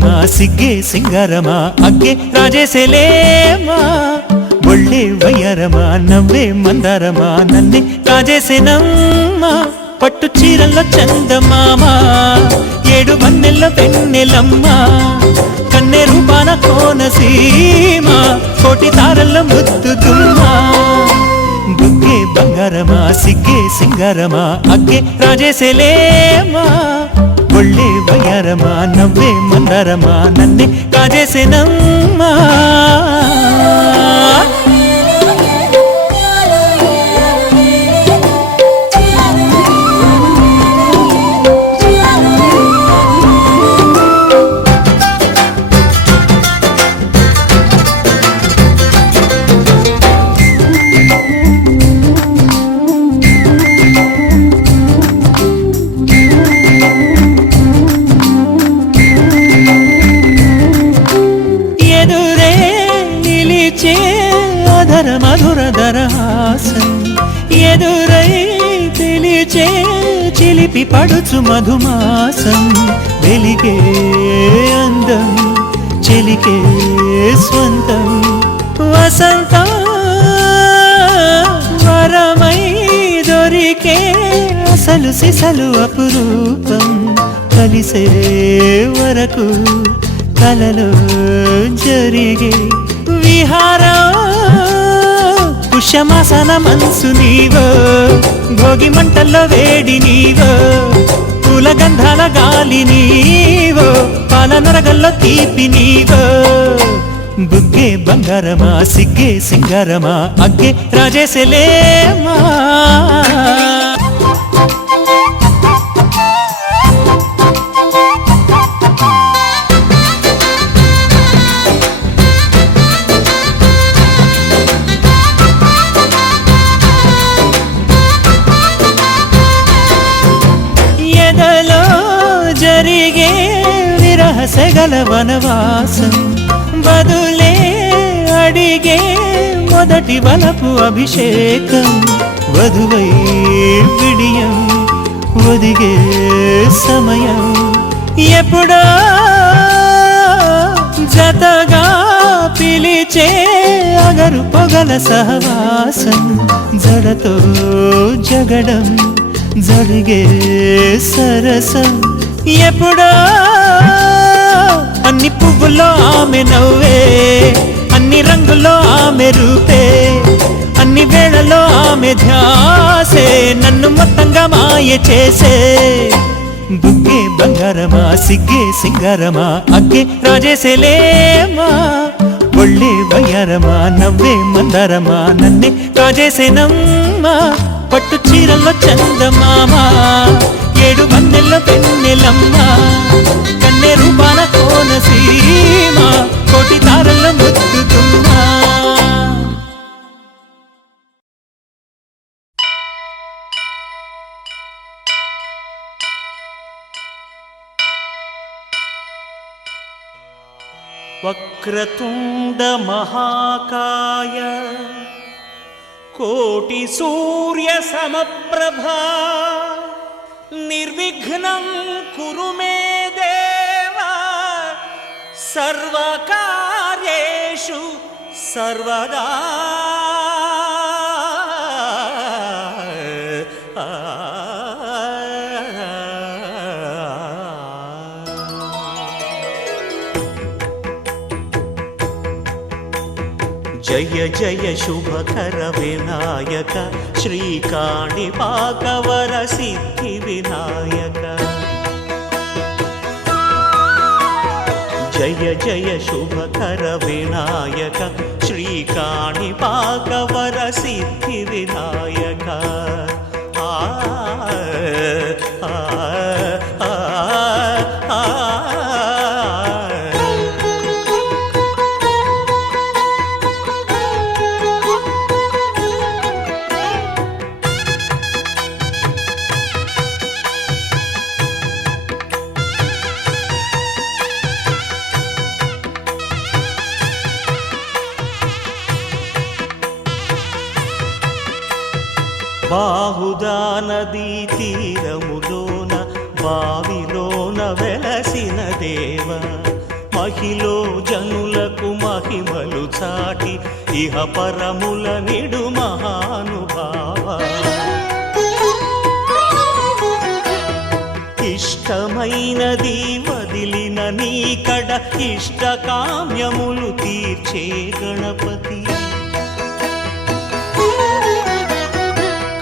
బంగారమా సిగ్గే సింగారమా అగ్గే రాజేసేలేమా ఒళ్ళే వయ్యారమా నవ్వే మందారమా నన్నే కాజేసేనమ్మా పట్టు చీరల్లో చందమామా ఏడు వన్నెల్ల వెన్నెలమ్మా కన్నె రూపాన కోనసీమా కోటి తారల్లో ముద్దుతుమ్మా బుగ్గే బంగారమా సిగ్గే సింగారమా అగ్గే రాజేసేలేమా ఒళ్ళే వయ్యారమా నవ్వే మందారమా నన్నే కాజేసేనమ్మా మధుర దరహాసం ఎదురై పిలిచే చిలిపి పడుచు మధుమాసం వెలిగే అందం చెలికే స్వంతం వసంతం వరమై దొరికే అసలు సిసలు అపురూపం కలిసే వరకు కలలో జరిగే విహారం పుష్యమాసన మనసు నీవో భోగి మంటల్లో వేడి నీవో పూల గంధాల గాలి నీవో పాల నరగల్లో తీపి నీవో బుగ్గే బంగారమా సిగ్గే సింగారమా అగ్గే రాజేసేలేమా జరిగే విరహసగల వనవాసం బదులే అడిగే మొదటి వలపు అభిషేకం వధువై విడియం ఒదిగే సమయం ఎప్పుడో జతగా పిలిచే అగరు పొగల సహవాసం జడతో జగడం జరిగే సరసం ఎప్పుడో అన్ని పువ్వుల్లో ఆమె నవ్వే అన్ని రంగుల్లో ఆమె రూపే అన్ని వేళలో ఆమె ధ్యాసే నన్ను మొత్తంగా మాయ చేసే బుగ్గే బంగారమా సిగ్గే సింగారమా అగ్గే రాజేసేలేమా ఒళ్ళే వయ్యారమా నవ్వే మందారమా నన్నే కాజేసేనమ్మా పట్టు చీరల్లో చందమామా ఏడు వన్నెల్ల వెన్నెలమ్మా కన్నె రూపాన కోనసీమా కోటి తారల్లో ముద్దుతుమ్మా వక్రతుండ మహాకాయ కోటి సూర్య సమప్రభా నిర్విఘ్నం కురు మే దేవా సర్వకార్యేషు సర్వదా జయ జయ శుభకర వినాయక శ్రీకాణిపాకవర సిద్ధి వినాయక జయ జయ శుభకర వినాయక శ్రీకాణిపాకవర సిద్ధి వినాయక బాహుదా నదీ తీరములోన బావిలోన వెలసిన దేవ మహిలో జనులకు మహిమలు చాటి ఇహ పరముల నిడు మహానుభావ ఇష్టమైనది వదిలిన నీకడ ఇష్ట కామ్యములు తీర్చే గణపతి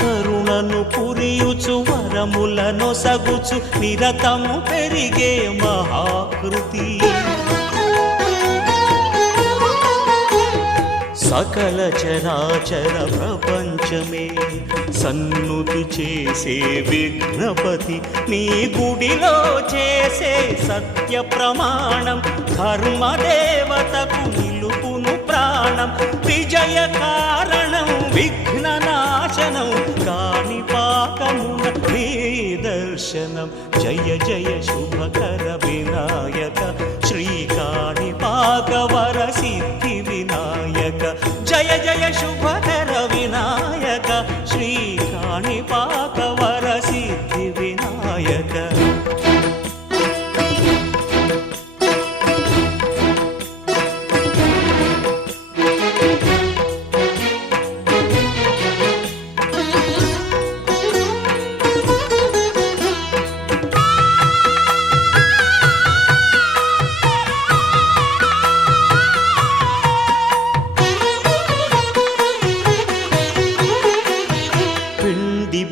కరుణను పురియుచు వరములను సగుచు నిరతము పెరిగే మహాకృతి సకల చరాచర ప్రపంచమే సన్నుతి చేసే విఘ్నపతి నీ గుడిలో చేసే సత్య ప్రమాణం ధర్మదేవతకు నిలుపును ప్రాణం విజయ కారణం విఘ్న నాశనం కాణిపాకమున నీ దర్శనం జయ జయ శుభకర వినాయక శ్రీ కాణిపాక వర సిద్ధి వినాయక జయ జయ శుభకర వినాయక శ్రీ కాణిపాక వర సిద్ధి వినాయక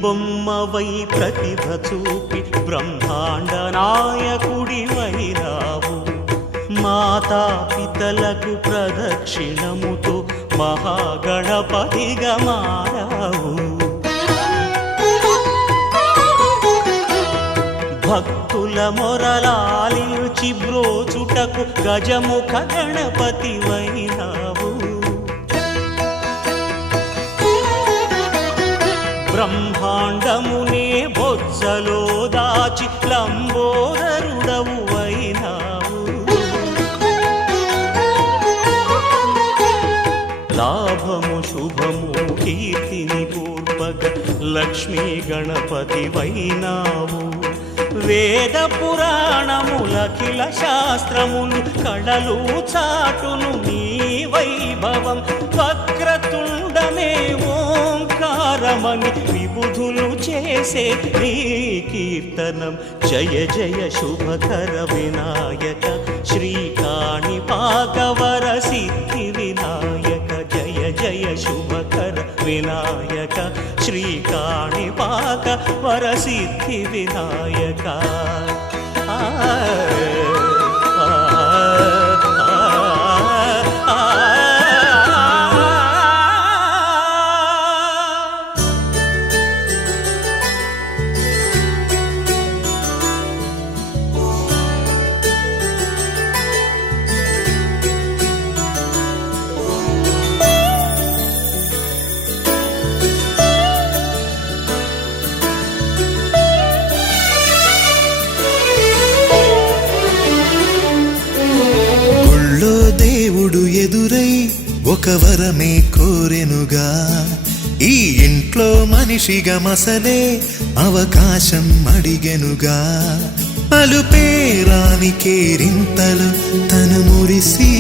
బొమ్మవై ప్రతిభ చూపి బ్రహ్మాండ నాయకుడి వైరావు మాతా పితలకు ప్రదక్షిణముతో మహాగణపతిగా మారావు భక్తుల మొరలాలించి బ్రోచుటకు గజముఖ గణపతి వైరావు బ్రహ్మాండమునే బొజ్జలో దాచి లంబోదరుడవు అయినావు లాభము శుభము కీర్తిని పూర్వక లక్ష్మీ గణపతి వైనావు వేద పురాణములఖిల శాస్త్రములు కళలు చాటును నీ వైభవం వక్రతుండమే ఓంకారమని విబుధులు చేసే నీ కీర్తనం జయ జయ శుభకర వినాయక శ్రీ కాణిపాక వర సిద్ధి వినాయక జయ జయ శుభకర వినాయక శ్రీ కాణిపాక వర సిద్ధి వినాయక ఎదురై ఒక వరమే కోరెనుగా ఈ ఇంట్లో మనిషిగా మసలే అవకాశం అడిగెనుగా అలుపేరాని కేరింతలు తను మురిసి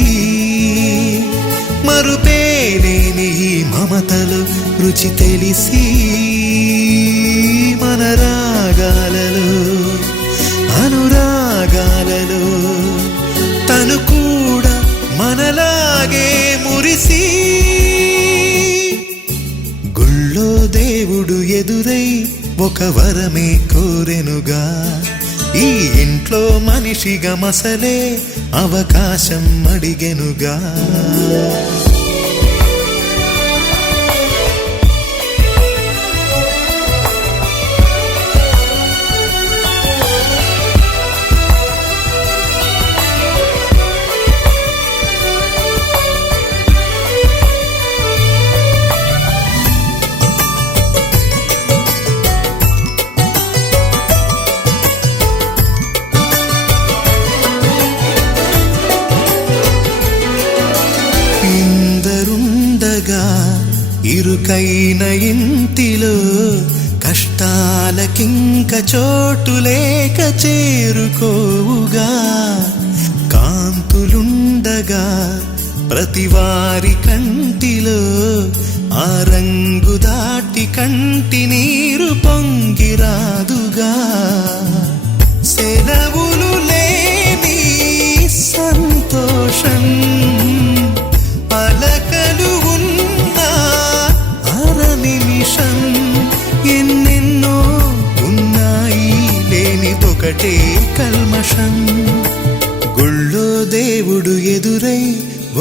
మరుపేలేని ఈ మమతలు రుచి తెలిసి మన రాగాలలో అనురాగాలలో తను కూడా మనలాగే మురిసి గుళ్ళో దేవుడు ఎదురై ఒక వరమే కోరెనుగా ఈ ఇంట్లో మనిషిగా మసలే అవకాశం అడిగెనుగా ఇరుకైన ఇంటిలో కష్టాలకింక చోటు లేక చేరుకోవుగా కాంతుల రంగులుండగా ప్రతి వారి కంటిలో ఆ రంగు దాటి కంటి నీరు పొంగిరాదుగా సెలవులు లేని సంతోషం పలకలు ఉన్న అర నిమిషం ఎన్నెన్నో ఉన్నాయి లేనిదొకటే కల్మషం గుళ్ళో దేవుడు ఎదురై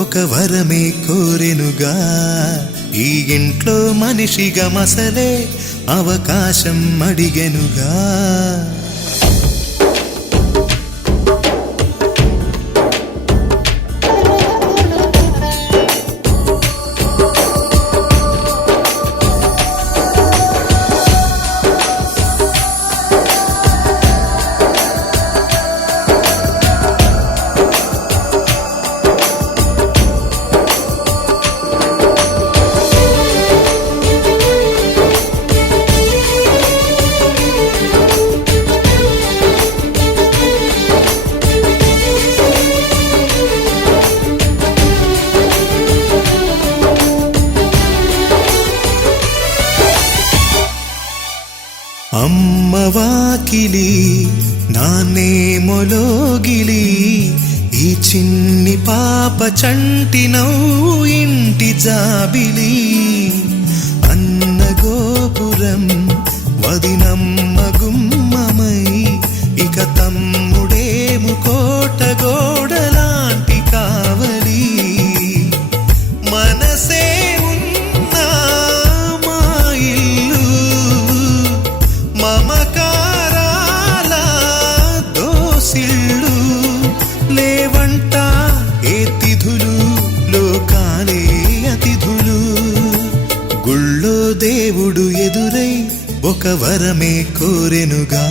ఒక వరమే కోరెనుగా ఈ ఇంట్లో మనిషిగా మసలే అవకాశం అడిగెనుగా అమ్మ వాకిలి నాన్నే మొలోగిలి ఈ చిన్ని పాప చంటి నవ్వు ఇంటి జాబిలి అన్న గోపురం వదినమ్మ గుమ్మమై ఇక తమ్ముడేము కోట గోడలాంటి కావలి మనసే ఉన్నా మా ఇల్లు మమకారాల దోసిళ్ళు లేవంట ఏ తిథులు లోకాలే అతిథులు గుళ్ళో దేవుడు ఎదురై ఒక వరమే కోరెనుగా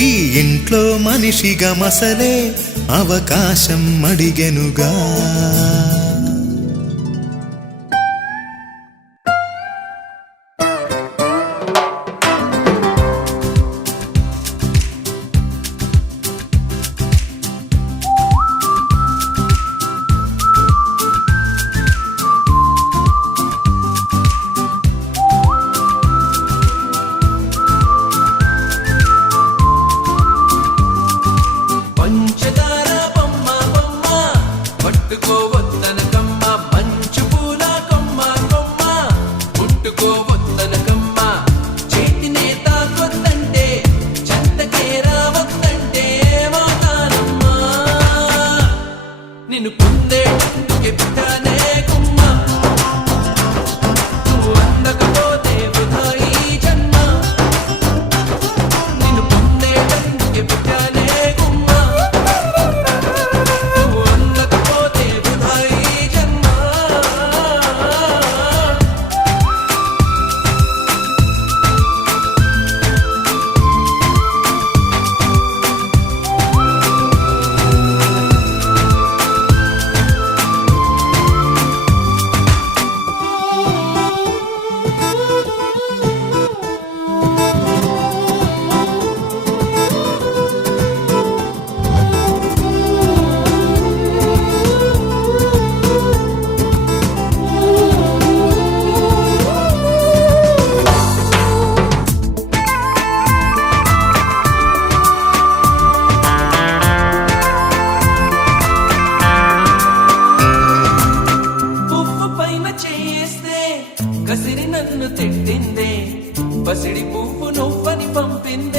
ఈ ఇంట్లో మనిషిగా మసలే అవకాశం అడిగెనుగా పంచదార బొమ్మ బొమ్మ పట్టుకోవద్దనకమ్మ మంచు పూల కొమ్మ కొమ్మ ముట్టుకోవద్దనకమ్మ చేతినే తాకొద్దంటే చెంతకే రావద్దంటే ఏమవుతానమ్మా నిన్ను పొందేటందుకే పుట్టానే కుమ్మ నువ్వు అందకపోతే వృధా ఈ జన్మ నిన్ను పొందేటందుకే పుట్టానే కసిరి నన్ను తిట్టిందే పసిడి పువ్వు నువ్వని పంపిందే